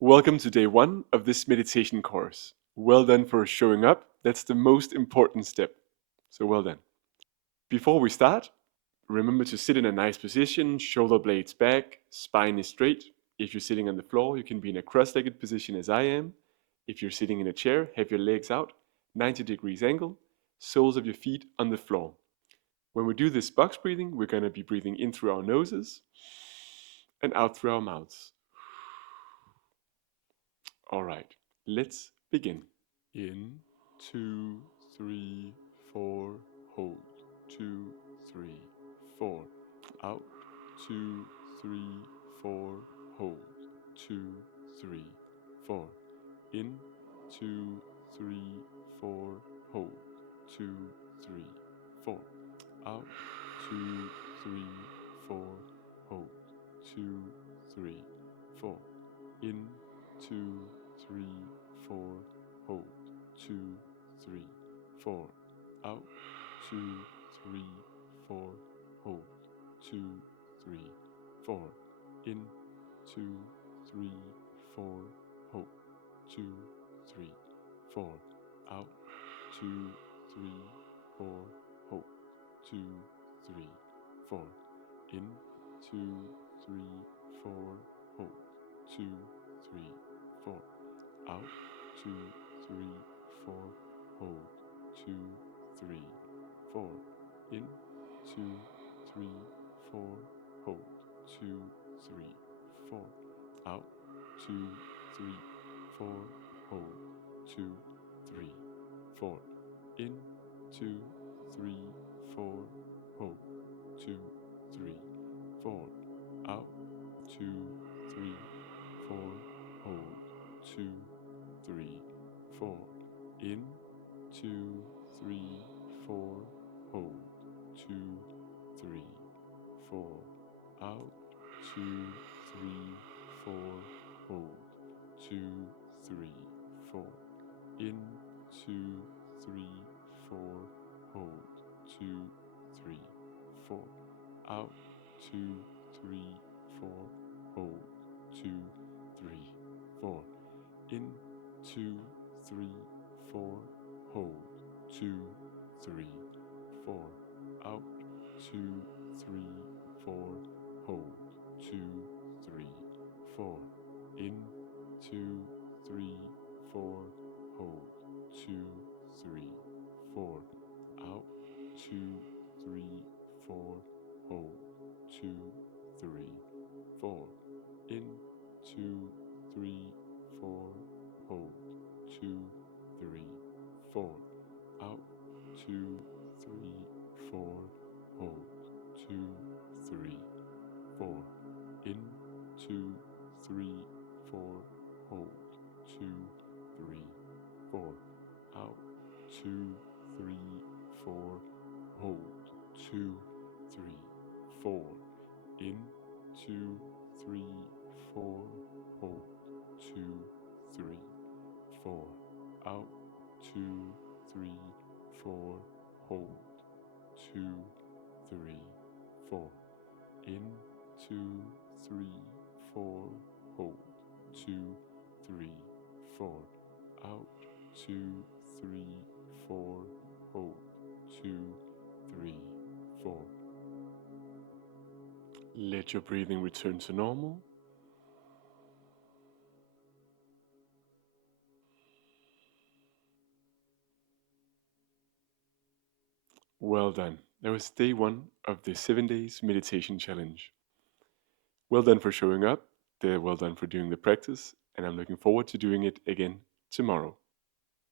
Welcome to day one of this meditation course. Well done for showing up. That's the most important step. So well done. Before we start, remember to sit in a nice position, shoulder blades back, spine is straight. If you're sitting on the floor, you can be in a cross-legged position as I am. If you're sitting in a chair, have your legs out, 90 degrees angle, soles of your feet on the floor. When we do this box breathing, we're going to be breathing in through our noses and out through our mouths. All right, let's begin. In, two, three, four, hold. Two, three, four. Out, two, three, four, hold. Two, three, four. In, two, three, four, hold. Two, three, four. Out, two, three, four, hold. Two, three, four. In, two, three, four, hold. Two, three, four. Out, two, three, four, hold. Two, three, four. In, two, three, four, hold. Two, three, four. Out, two, three, four, hold. Two, three, four. In, two, three, four, hold. Two, three, four. Out, two, three, four, hold. Two, three, four. In, two, three, four, hold. Two, three, four. Out, two, three, four, hold. Two, three, four. In, two, three, four, hold. Two, three, four. Out, two, three, four, hold. Two, three, four. In, two, three, four, hold. Two, three, four. Out, two, three, four, hold. Two, three, four. In, two, three, four, hold. Two, three, four. Out, two, three, four, hold. Two, three, four. In, two, three, four, hold. Two, three, four. Out, two, three, four, hold. Two, three, four. In, two, three, four, hold. Two, three, four. Out, two, three, four, hold. Two, three, four. In, two, three, four, hold. Two, three, four. Out, two, three, four, hold. Two, three, four. In, two, three, four, hold. Two, three, four. Out, two, three, four, hold. Two, three, four. In, two, three, four, hold. Two, three, four. Out, two, three, four, hold. Two, three, four. In, two, three, four, hold. Two, three, four. Out, two, three, four, hold. Two, three, four. Let your breathing return to normal. Well done. That was day one of the 7 days meditation challenge. Well done for showing up. Well done for doing the practice. And I'm looking forward to doing it again tomorrow.